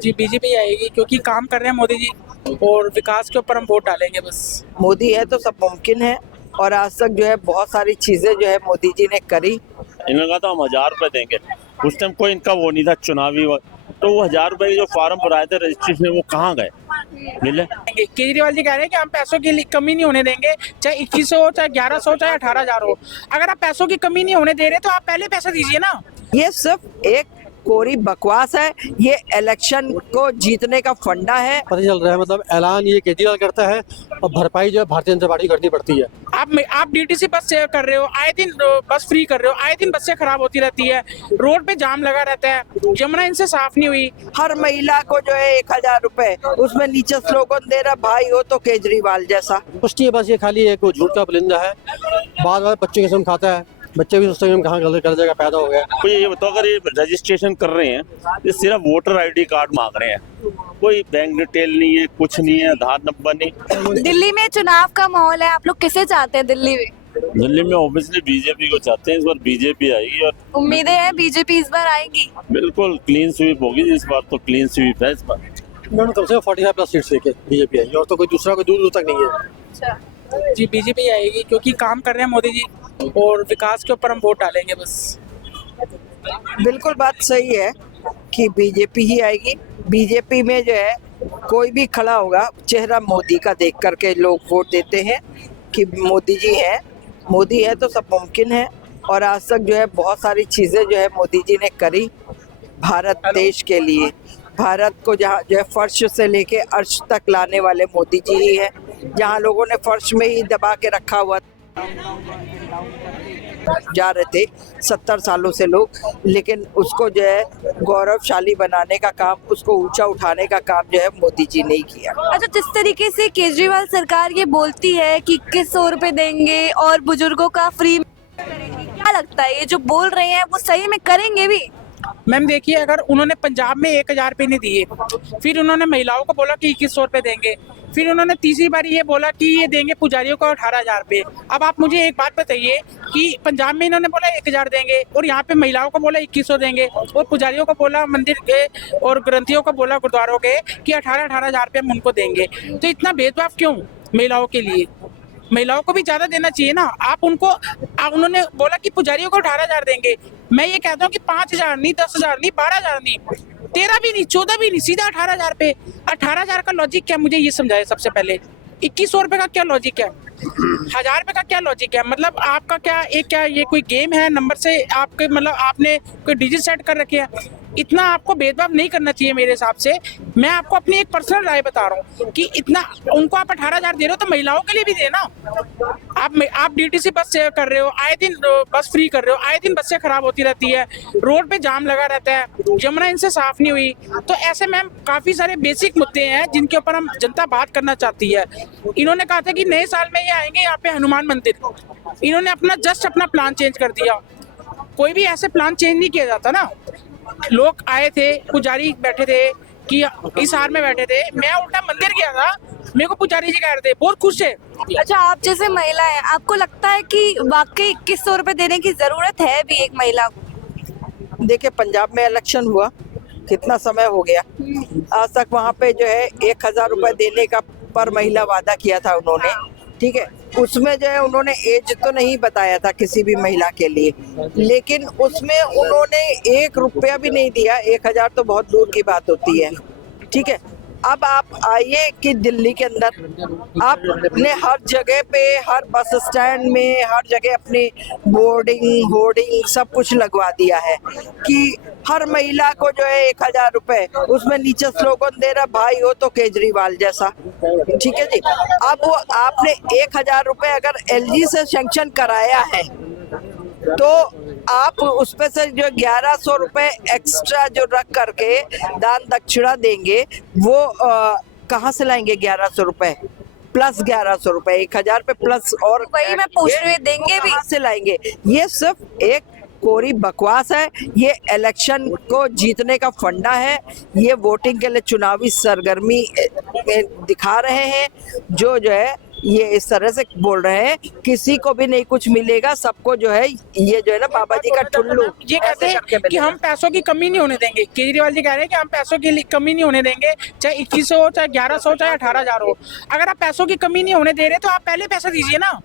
जी BJP आएगी क्योंकि काम कर रहे हैं मोदी जी और विकास के ऊपर हम वोट डालेंगे बस। मोदी है तो सब मुमकिन है और आज तक जो है बहुत सारी चीजें जो है मोदी जी ने करी। इन्होंने कहा था हम 1000 रुपए देंगे, उस टाइम कोई इनका वो नहीं था चुनावी तो वो 1000 रुपए जो फॉर्म भराए थे रजिस्ट्रेशन वो कहाँ गए मिले। केजरीवाल जी कह रहे हैं कि हम पैसों की कमी नहीं होने देंगे, चाहे 2100 हो, चाहे 1100, चाहे 18,000 हो। अगर आप पैसों की कमी नहीं होने दे रहे तो आप पहले पैसा दीजिए ना। ये सिर्फ एक कोरी बकवास है, ये इलेक्शन को जीतने का फंडा है। पता चल रहा है, मतलब ऐलान ये केजरीवाल करता है और भरपाई जो है भारतीय जनता पार्टी करनी पड़ती है। आप डीटीसी बस से कर रहे हो, आए दिन बस फ्री कर रहे हो, आए दिन बसें खराब होती रहती है, रोड पे जाम लगा रहता है, यमुना इनसे साफ नहीं हुई। हर महिला को जो है 1000 रुपए, उसमें नीचे स्लोगन दे रहा भाई हो तो केजरीवाल जैसा। कुछ नहीं है, बस ये खाली एक झूठ का पुलिंदा है। बार बार बच्चे की कसम खाता है, बच्चे भी सोचते हैं हम कहाँ गलत कर जगह पैदा हो गया। कोई ये बताओ, अगर ये रजिस्ट्रेशन कर रहे हैं ये सिर्फ वोटर आईडी कार्ड मांग रहे हैं, कोई बैंक डिटेल नहीं है, कुछ नहीं है, आधार नंबर नहीं। दिल्ली में चुनाव का माहौल है, आप लोग किसे चाहते हैं दिल्ली में? दिल्ली में ऑब्वियसली बीजेपी को चाहते हैं, इस बार बीजेपी आएगी और उम्मीदें हैं बीजेपी इस बार आएगी। बिल्कुल क्लीन स्वीप होगी इस बार, तो क्लीन स्वीप है इस बार। उन्होंने कम से कम 45+ सीट्स लेके बीजेपी आई और तो कोई दूसरा कोई दूर दूर तक नहीं है। जी बीजेपी आएगी क्योंकि काम कर रहे हैं मोदी जी और विकास के ऊपर हम वोट डालेंगे बस। बिल्कुल बात सही है कि बीजेपी ही आएगी। बीजेपी में जो है कोई भी खड़ा होगा, चेहरा मोदी का देख करके लोग वोट देते हैं कि मोदी जी है, मोदी है तो सब मुमकिन है। और आज तक जो है बहुत सारी चीज़ें जो है मोदी जी ने करी भारत देश के लिए। भारत को जहाँ जो है फर्श से लेके अर्श तक लाने वाले मोदी जी ही है। जहाँ लोगों ने फर्श में ही दबा के रखा हुआ जा रहे थे 70 सालों से लोग, लेकिन उसको जो है गौरवशाली बनाने का काम, उसको ऊंचा उठाने का काम जो है मोदी जी ने ही किया। अच्छा, जिस तरीके से केजरीवाल सरकार ये बोलती है कि 2100 रुपए देंगे और बुजुर्गों का फ्री करेंगे, क्या लगता है ये जो बोल रहे हैं वो सही में करेंगे भी? मैम देखिए, अगर उन्होंने पंजाब में 1000 रुपये नहीं दिए, फिर उन्होंने महिलाओं को बोला कि 2100 रुपये देंगे, फिर उन्होंने तीसरी बार ये बोला कि ये देंगे पुजारियों को 18,000 रुपये। अब आप मुझे एक बात बताइए कि पंजाब में इन्होंने बोला 1000 देंगे और यहाँ पे महिलाओं को बोला 2100 देंगे और पुजारियों को बोला मंदिर के और ग्रंथियों को बोला गुरुद्वारों के कि 18,000 रुपये हम उनको देंगे। तो इतना भेदभाव क्यों महिलाओं के लिए? महिलाओं को भी ज्यादा देना चाहिए ना। आप उन्होंने बोला कि पुजारियों को 18,000 देंगे, मैं ये कहता हूँ कि 5,000 नहीं, 10,000 नहीं, 12,000 नहीं, 13 भी नहीं, 14 भी नहीं, सीधा 18,000 पे। 18,000 का लॉजिक क्या, मुझे ये समझाए सबसे पहले। 2100 रुपए का क्या लॉजिक है? 1000 रुपए का क्या लॉजिक है? मतलब आपका क्या ये कोई गेम है? नंबर से आपके मतलब आपने कोई डिजिट सेट कर रखे हैं? इतना आपको भेदभाव नहीं करना चाहिए मेरे हिसाब से। मैं आपको अपनी एक पर्सनल राय बता रहा हूँ कि इतना उनको आप 18,000 दे रहे हो तो महिलाओं के लिए भी देना। आप डीटीसी बस से कर रहे हो, आए दिन बस फ्री कर रहे हो, आए दिन बसें खराब होती रहती है, रोड पे जाम लगा रहता है, यमुना इनसे साफ नहीं हुई। तो ऐसे में काफी सारे बेसिक मुद्दे हैं जिनके ऊपर हम जनता बात करना चाहती है। इन्होंने कहा था कि नए साल में ये आएंगे यहाँ पे हनुमान मंदिर, इन्होंने अपना प्लान चेंज कर दिया। कोई भी ऐसे प्लान चेंज नहीं किया जाता ना। लोग आए थे, पुजारी बैठे थे कि इस हार में बैठे थे, मैं उल्टा मंदिर गया था, मेरे को पुजारी जी कह रहे थे बहुत खुश है। अच्छा, आप जैसे महिला है, आपको लगता है कि वाकई 2100 रुपए देने की जरूरत है भी एक महिला को? देखिए, पंजाब में इलेक्शन हुआ, कितना समय हो गया, आज तक वहाँ पे जो है 1000 रुपए देने का पर महिला वादा किया था उन्होंने, ठीक है। उसमें जो है उन्होंने एज तो नहीं बताया था किसी भी महिला के लिए, लेकिन उसमें उन्होंने 1 रुपया भी नहीं दिया। 1000 तो बहुत दूर की बात होती है, ठीक है। अब आप आइए कि दिल्ली के अंदर आपने हर जगह पे, हर बस स्टैंड में, हर जगह अपनी बोर्डिंग होर्डिंग सब कुछ लगवा दिया है कि हर महिला को जो है 1000 रुपए, उसमें नीचे स्लोगन दे रहा भाई हो तो केजरीवाल जैसा, ठीक है जी। अब वो आपने 1000 रुपए अगर एलजी से सैंक्शन कराया है तो आप उस पे से जो 1100 रुपए एक्स्ट्रा जो रख करके दान दक्षिणा देंगे, वो कहाँ से लाएंगे 1100 रुपए प्लस 1100 रुपए, 1000 पे प्लस? और वही मैं पूछ रही हूँ, देंगे भी? कहाँ से लाएंगे? ये सिर्फ एक कोरी बकवास है, ये इलेक्शन को जीतने का फंडा है। ये वोटिंग के लिए चुनावी सरगर्मी दिखा रहे हैं जो है ये इस तरह से बोल रहे हैं किसी को भी नहीं कुछ मिलेगा, सबको जो है ये जो है ना बाबा जी का ठुल्लू ये कहते ऐसे करके हैं कि हम पैसों की कमी नहीं होने देंगे। केजरीवाल जी कह रहे हैं कि हम पैसों की कमी नहीं होने देंगे, चाहे 2100 हो, चाहे 1100, चाहे 18,000 हो। अगर आप पैसों की कमी नहीं होने दे रहे तो आप पहले पैसे दीजिए ना।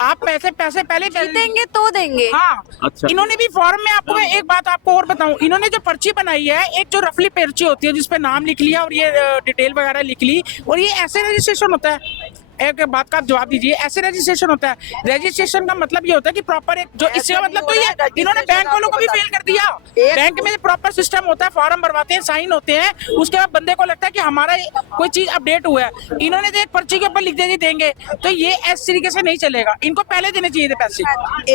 आप पैसे पहले जीतेंगे तो देंगे। हाँ। अच्छा। इन्होंने भी फॉर्म में आपको एक बात आपको और बताऊं, इन्होंने जो पर्ची बनाई है, एक जो रफली पर्ची होती है जिसपे नाम लिख लिया और ये डिटेल वगैरह लिख ली, और ये ऐसे रजिस्ट्रेशन होता है। एक बात का आप जवाब दीजिए, ऐसे रजिस्ट्रेशन होता है। रजिस्ट्रेशन का मतलब ये होता है कि प्रॉपर एक जो इसका मतलब तो ये इन्होंने बैंक वालों को भी फेल कर दिया। बैंक में प्रॉपर सिस्टम होता है, फॉर्म भरवाते हैं, साइन होते हैं, उसके बाद बंदे को लगता है कि हमारा कोई चीज अपडेट हुआ है। इन्होंने तो एक पर्ची के ऊपर लिख दे देंगे, तो ये इस तरीके से नहीं चलेगा। इनको पहले देने चाहिए थे पैसे।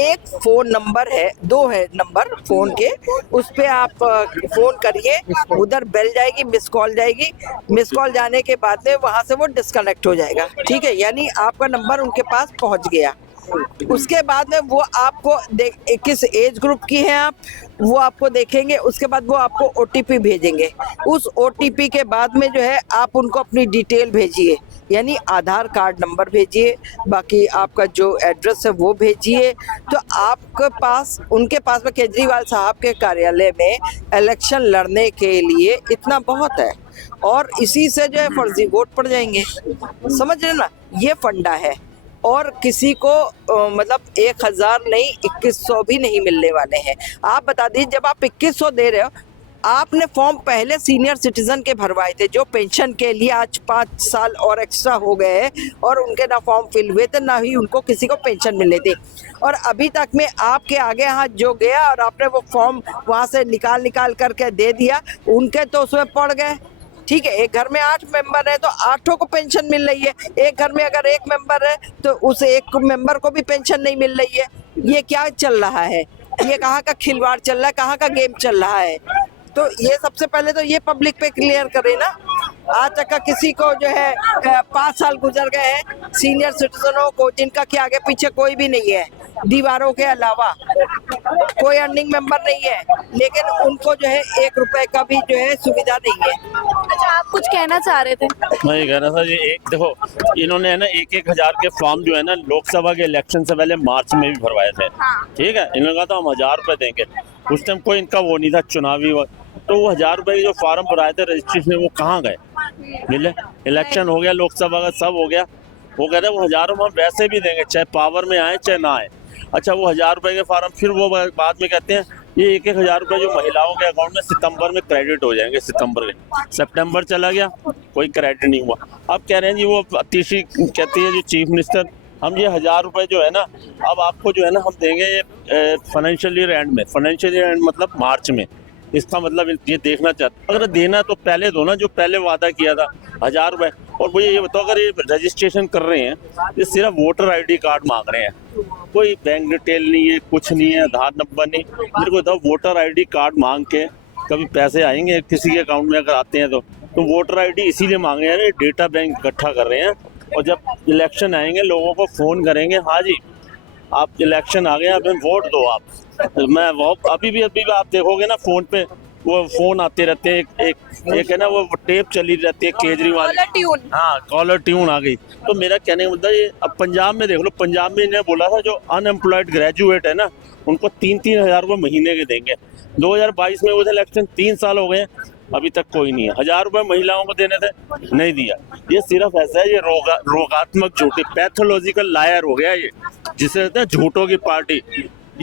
एक फोन नंबर है, 2 है नंबर फोन के, उस पे आप फोन करिए, उधर बेल जाएगी, मिस कॉल जाएगी, मिस कॉल जाने के बाद में वहां से वो डिस्कनेक्ट हो जाएगा, ठीक है, यानी आपका नंबर उनके पास पहुंच गया। उसके बाद में वो आपको किस एज ग्रुप की हैं आप, वो आपको देखेंगे। उसके बाद वो आपको ओटीपी भेजेंगे। उस ओटीपी के बाद में जो है आप उनको अपनी डिटेल भेजिए, यानी आधार कार्ड नंबर भेजिए, बाकी आपका जो एड्रेस है वो भेजिए। तो आपके पास, उनके पास में केजरीवाल साहब के कार्यालय में इलेक्शन लड़ने के लिए इतना बहुत है, और इसी से जो है फर्जी वोट पड़ जाएंगे। समझ रहे ना, ये फंडा है। और किसी को मतलब 1000 नहीं 2100 भी नहीं मिलने वाले हैं। आप बता दीजिए, जब आप 2100 दे रहे हो, आपने फॉर्म पहले सीनियर सिटीजन के भरवाए थे जो पेंशन के लिए आज 5 साल और एक्स्ट्रा हो गए हैं, और उनके ना फॉर्म फिल हुए थे, ना ही उनको किसी को पेंशन मिल रही थी। और अभी तक में आपके आगे हाथ जो गया और आपने वो फॉर्म वहाँ से निकाल करके दे दिया, उनके तो उसमें पड़ गए। ठीक है, एक घर में 8 मेंबर है तो 8 को पेंशन मिल रही है। एक घर में अगर 1 मेंबर है तो उस एक मेंबर को भी पेंशन नहीं मिल रही है। ये क्या चल रहा है? ये कहाँ का खिलवाड़ चल रहा है, कहाँ का गेम चल रहा है? तो ये सबसे पहले तो ये पब्लिक पे क्लियर करे ना। आज तक का किसी को जो है 5 साल गुजर गए हैं सीनियर सिटीजनों को, जिनका कि आगे पीछे कोई भी नहीं है, दीवारों के अलावा कोई अर्निंग मेंबर नहीं है, लेकिन उनको जो है 1 रुपए का भी जो है सुविधा नहीं है। अच्छा, आप कुछ कहना चाह रहे थे? मैं ये कह रहा था, ये एक देखो, इन्होंने है ना 1,000 के फॉर्म जो है ना लोकसभा के इलेक्शन से पहले मार्च में भी भरवाए थे। ठीक है, इन्होंने कहा था हम 1000 रुपए देंगे। उस टाइम कोई इनका वो नहीं था चुनावी, तो वो 1000 रुपए के जो फॉर्म भराए थे रजिस्ट्रेशन, वो कहाँ गए? मिले, इलेक्शन हो गया, लोकसभा का सब हो गया, वो कह रहे हैं वो 1000 हम वैसे भी देंगे, चाहे पावर में आए चाहे ना आए। अच्छा, वो 1000 रुपए के फॉर्म फिर वो बाद में कहते हैं ये 1,000 रुपए जो महिलाओं के अकाउंट में सितंबर में क्रेडिट हो जाएंगे। सितंबर चला गया, कोई क्रेडिट नहीं हुआ। अब कह रहे हैं जी, वो अतिशी कहती है जो चीफ मिनिस्टर, हम ये 1000 रुपए जो है ना, अब आपको जो है ना हम देंगे ये फाइनेंशियल ईयर एंड में। फाइनेंशियल ईयर एंड मतलब मार्च में। इसका मतलब ये देखना चाहते, अगर देना तो पहले दो ना, जो पहले वादा किया था 1000 रुपए। और मुझे ये बताओ, अगर ये रजिस्ट्रेशन कर रहे हैं, ये सिर्फ वोटर ID कार्ड मांग रहे हैं, कोई बैंक डिटेल नहीं है, कुछ नहीं है, आधार नंबर नहीं। मेरे को बताओ, वोटर ID कार्ड मांग के कभी पैसे आएंगे किसी के अकाउंट में? अगर आते हैं तो वोटर ID इसीलिए मांगे हैं, डेटा बैंक इकट्ठा कर रहे हैं, और जब इलेक्शन आएंगे लोगों को फ़ोन करेंगे, हाँ जी आप इलेक्शन आ गए, अब वोट दो आप। मैं वो अभी भी आप देखोगे ना फोन पे, वो फोन आते रहते हैं, एक है ना वो टेप चली रहती है केजरीवाल, कॉलर ट्यून। हाँ, कॉलर ट्यून आ गई। तो मेरा कहने का मतलब ये, अब पंजाब में देख लो, पंजाब में इन्हें बोला था जो अनएम्प्लॉयड ग्रेजुएट है ना, उनको 3-3 हज़ार रुपये महीने के देंगे। 2022 में वो इलेक्शन 3 साल हो गए, अभी तक कोई नहीं है। 1000 रुपये महिलाओं को देने थे, नहीं दिया। ये सिर्फ ऐसा है, ये रोगात्मक झूठी, पैथोलॉजिकल लायर हो गया ये, जिसे कहते हैं झूठों की पार्टी।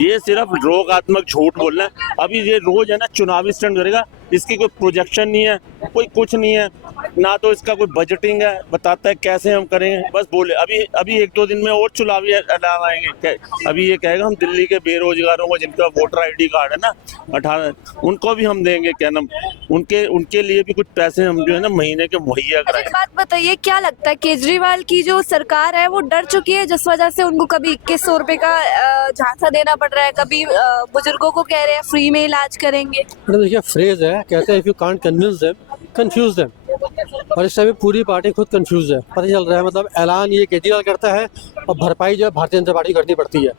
ये सिर्फ रोगात्मक झूठ बोलना है। अभी ये रोज है ना चुनावी स्टंट करेगा, इसकी कोई प्रोजेक्शन नहीं है, कोई कुछ नहीं है, ना तो इसका कोई बजटिंग है, बताता है कैसे हम करेंगे, बस बोले। अभी 1-2 दिन में और चुनावी ऐलान आएंगे। अभी ये कहेगा हम दिल्ली के बेरोजगारों को जिनका वोटर ID कार्ड है ना 18, उनको भी हम देंगे, क्या नाम, उनके लिए भी कुछ पैसे हम जो है ना महीने के मुहैया अच्छा, कराएंगे। एक बात बताइए, क्या लगता है केजरीवाल की जो सरकार है वो डर चुकी है, जिस वजह से उनको कभी 2100 रुपए का झांसा देना पड़ रहा है, कभी बुजुर्गों को कह रहे हैं फ्री में इलाज करेंगे? देखिए, फ्रेज है, कहते हैं if you can't convince them confuse them, और इस समय पूरी पार्टी खुद कंफ्यूज है। पता चल रहा है, मतलब ऐलान ये केजरीवाल करता है और भरपाई जो है भारतीय जनता पार्टी करनी पड़ती है।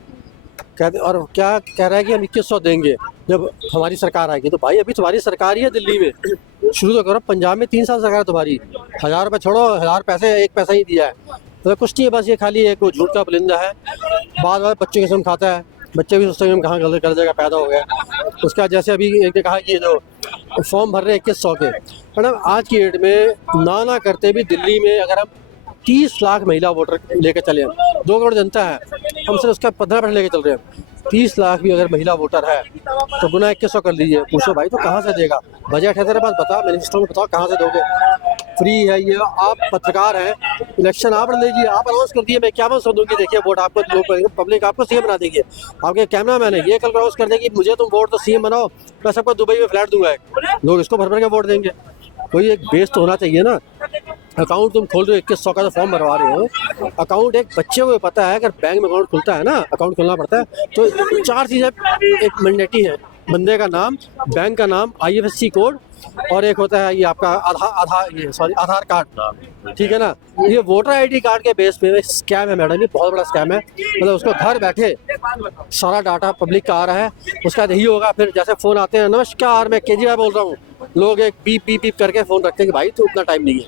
कहते, और क्या कह रहा है कि हम 2100 देंगे जब हमारी सरकार आएगी। तो भाई अभी तुम्हारी सरकार ही है दिल्ली में, शुरू तो करो। पंजाब में 3 साल सरकार तुम्हारी, 1000 रुपये छोड़ो, 1000 पैसे 1 पैसा ही दिया है। तो कुछ नहीं है, बस ये खाली एक वो झूठ का पुलिंदा है। बार बार बच्चों की कसम खाता है, बच्चे भी सोचते हैं हम कहाँ गलत जगह पैदा हो गया। उसका जैसे अभी एक ने कहा कि ये जो फॉर्म भर रहे हैं 2100 के, मैडम आज की डेट में ना करते भी दिल्ली में अगर हम 30 लाख महिला वोटर लेकर चले, 2 करोड़ जनता है, हम सिर्फ उसका 15% लेके चल रहे हैं। 30 लाख भी अगर महिला वोटर है तो गुना 2100 कर लीजिए। पूछो भाई तो कहाँ से देगा? बजट है तेरे पास, बता मैनिफेस्टो में, बताओ कहाँ से दोगे? फ्री है ये, आप पत्रकार हैं, इलेक्शन आप लड़ लीजिए, आप अनाउंस कर दिए, मैं क्या मत दूंगी, देखिए वोट आपको लोग करेंगे, पब्लिक आपको सीएम बना देगी। आपके कैमरा मैन है ये कल अनाउंस कर देगी मुझे तुम वोट तो सीएम बनाओ, मैं सबको दुबई में फ्लैट दूंगा, लोग इसको भर भर के वोट देंगे। कोई एक बेस तो होना चाहिए ना। अकाउंट तुम खोल रहे हो, 2100 का जो फॉर्म भरवा रहे हो, अकाउंट एक बच्चे को पता है अगर बैंक में अकाउंट खुलता है ना, अकाउंट खोलना पड़ता है तो 4 चीज़ें एक मैंडेटरी है, बंदे का नाम, बैंक का नाम, IFSC कोड, और एक होता है ये आपका आधार कार्ड, ठीक है ना। ये वोटर ID कार्ड के बेस पे स्कैम है मैडम, ये बहुत बड़ा स्कैम है। मतलब उसको घर बैठे सारा डाटा पब्लिक का आ रहा है, उसका यही होगा। फिर जैसे फ़ोन आते हैं, नमस्कार मैं केजरीवाल बोल रहा हूँ, लोग एक बीप बीप बीप करके फ़ोन रखते हैं कि भाई तो उतना टाइम नहीं है।